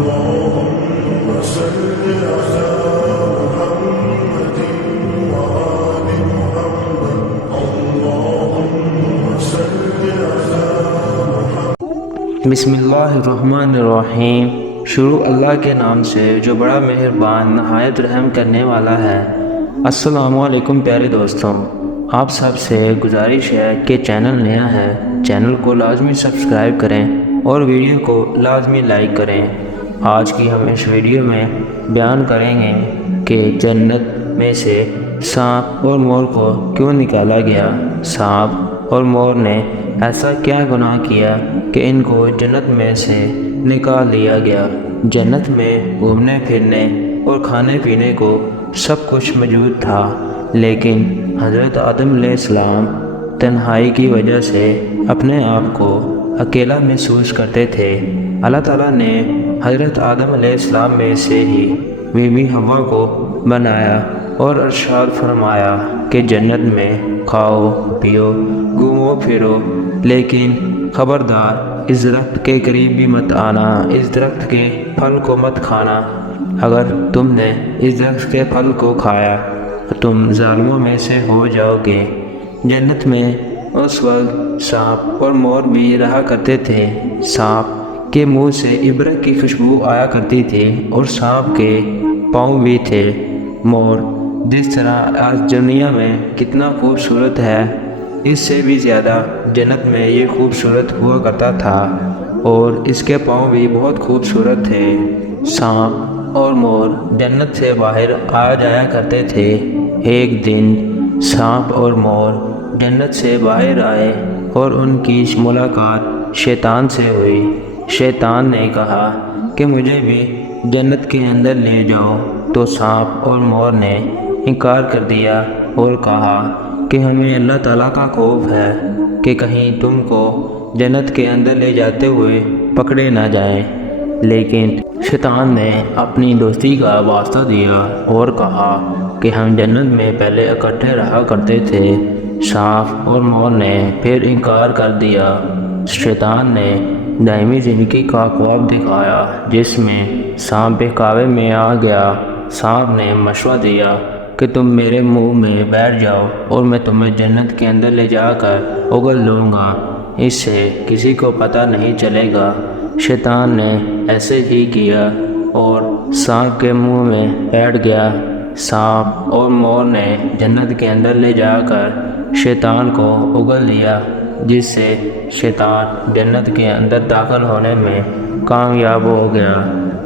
بسم اللہ الرحمن الرحیم۔ شروع اللہ کے نام سے جو بڑا مہربان نہایت رحم کرنے والا ہے۔ السلام علیکم پیارے دوستوں، آپ سب سے گزارش ہے کہ چینل نیا ہے، چینل کو لازمی سبسکرائب کریں اور ویڈیو کو لازمی لائک کریں۔ آج کی ہم اس ویڈیو میں بیان کریں گے کہ جنت میں سے سانپ اور مور کو کیوں نکالا گیا۔ سانپ اور مور نے ایسا کیا گناہ کیا کہ ان کو جنت میں سے نکال لیا گیا۔ جنت میں گھومنے پھرنے اور کھانے پینے کو سب کچھ موجود تھا، لیکن حضرت آدم علیہ السلام تنہائی کی وجہ سے اپنے آپ کو اکیلا محسوس کرتے تھے۔ اللہ تعالیٰ نے حضرت آدم علیہ السلام میں سے ہی بی بی حوا کو بنایا اور ارشاد فرمایا کہ جنت میں کھاؤ پیو گھومو پھرو، لیکن خبردار اس درخت کے قریب بھی مت آنا، اس درخت کے پھل کو مت کھانا۔ اگر تم نے اس درخت کے پھل کو کھایا تو تم ظالموں میں سے ہو جاؤ گے۔ جنت میں اس وقت سانپ اور مور بھی رہا کرتے تھے۔ سانپ کے منہ سے عبرت کی خوشبو آیا کرتی تھی اور سانپ کے پاؤں بھی تھے۔ مور جس طرح آج دنیا میں کتنا خوبصورت ہے، اس سے بھی زیادہ جنت میں یہ خوبصورت ہوا کرتا تھا، اور اس کے پاؤں بھی بہت خوبصورت تھے۔ سانپ اور مور جنت سے باہر آ جایا کرتے تھے۔ ایک دن سانپ اور مور جنت سے باہر آئے اور ان کی ملاقات شیطان سے ہوئی۔ شیطان نے کہا کہ مجھے بھی جنت کے اندر لے جاؤ، تو سانپ اور مور نے انکار کر دیا اور کہا کہ ہمیں اللہ تعالیٰ کا خوف ہے کہ کہیں تم کو جنت کے اندر لے جاتے ہوئے پکڑے نہ جائیں۔ لیکن شیطان نے اپنی دوستی کا واسطہ دیا اور کہا کہ ہم جنت میں پہلے اکٹھے رہا کرتے تھے۔ سانپ اور مور نے پھر انکار کر دیا۔ شیطان نے دائمی زندگی کا خواب دکھایا، جس میں سانپ بہکاوے میں آ گیا۔ سانپ نے مشورہ دیا کہ تم میرے منہ میں بیٹھ جاؤ اور میں تمہیں جنت کے اندر لے جا کر اگل لوں گا، اس سے کسی کو پتہ نہیں چلے گا۔ شیطان نے ایسے ہی کیا اور سانپ کے منہ میں بیٹھ گیا۔ سانپ اور مور نے جنت کے اندر لے جا کر شیطان کو اگل لیا، جس سے شیطان جنت کے اندر داخل ہونے میں کامیاب ہو گیا۔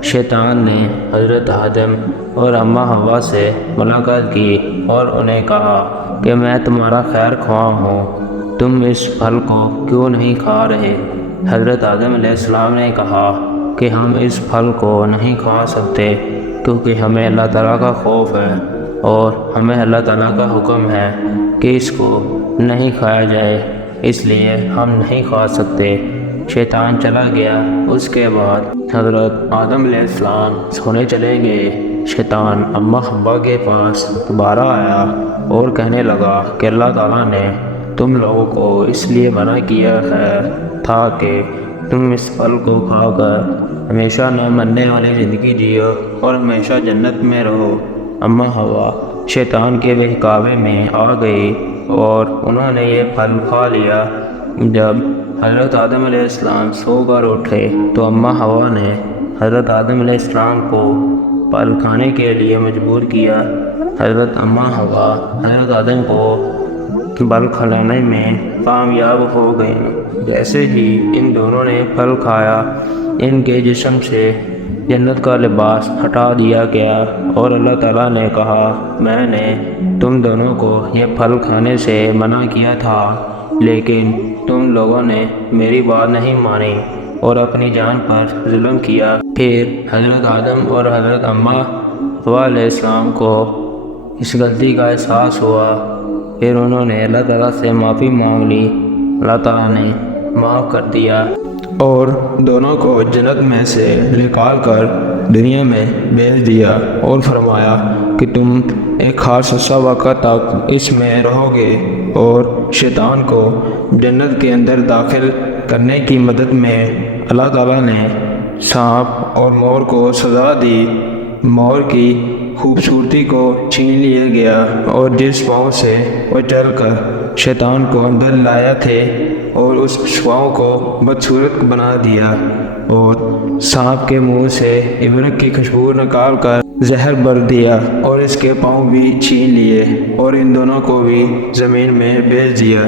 شیطان نے حضرت آدم اور اماں حوا سے ملاقات کی اور انہیں کہا کہ میں تمہارا خیر خواہ ہوں، تم اس پھل کو کیوں نہیں کھا رہے؟ حضرت آدم علیہ السلام نے کہا کہ ہم اس پھل کو نہیں کھا سکتے، کیونکہ ہمیں اللہ تعالیٰ کا خوف ہے اور ہمیں اللہ تعالیٰ کا حکم ہے کہ اس کو نہیں کھایا جائے، اس لیے ہم نہیں کھا سکتے۔ شیطان چلا گیا۔ اس کے بعد حضرت آدم علیہ السلام سونے چلے گئے۔ شیطان اماں حوا کے پاس دوبارہ آیا اور کہنے لگا کہ اللہ تعالیٰ نے تم لوگوں کو اس لیے منع کیا تھا کہ تم اس پھل کو کھا کر ہمیشہ نہ مرنے والی زندگی جیو اور ہمیشہ جنت میں رہو۔ اماں حوا شیطان کے بہکاوے میں آ گئی اور انہوں نے یہ پھل کھا لیا۔ جب حضرت آدم علیہ السلام سو کر اٹھے تو اماں حوا نے حضرت آدم علیہ السلام کو پھل کھانے کے لیے مجبور کیا۔ حضرت اماں حوا حضرت آدم کو پھل کھلانے میں کامیاب ہو گئیں۔ جیسے ہی ان دونوں نے پھل کھایا، ان کے جسم سے جنت کا لباس ہٹا دیا گیا اور اللہ تعالیٰ نے کہا میں نے تم دونوں کو یہ پھل کھانے سے منع کیا تھا، لیکن تم لوگوں نے میری بات نہیں مانی اور اپنی جان پر ظلم کیا۔ پھر حضرت آدم اور حضرت اماں حوا علیہ السلام کو اس غلطی کا احساس ہوا۔ پھر انہوں نے اللہ تعالیٰ سے معافی مانگ لی۔ اللہ تعالیٰ نے معاف کر دیا اور دونوں کو جنت میں سے نکال کر دنیا میں بھیج دیا اور فرمایا کہ تم ایک خاص وقت تک اس میں رہو گے، اور شیطان کو جنت کے اندر داخل کرنے کی مدد میں اللہ تعالیٰ نے سانپ اور مور کو سزا دی۔ مور کی خوبصورتی کو چھین لیا گیا اور جس پاؤں سے وہ چل کر شیطان کو اندر لایا تھے اور اس پاؤں کو بدصورت بنا دیا، اور سانپ کے منہ سے عبرت کی خوشبو نکال کر زہر بھر دیا اور اس کے پاؤں بھی چھین لیے اور ان دونوں کو بھی زمین میں بیچ دیا۔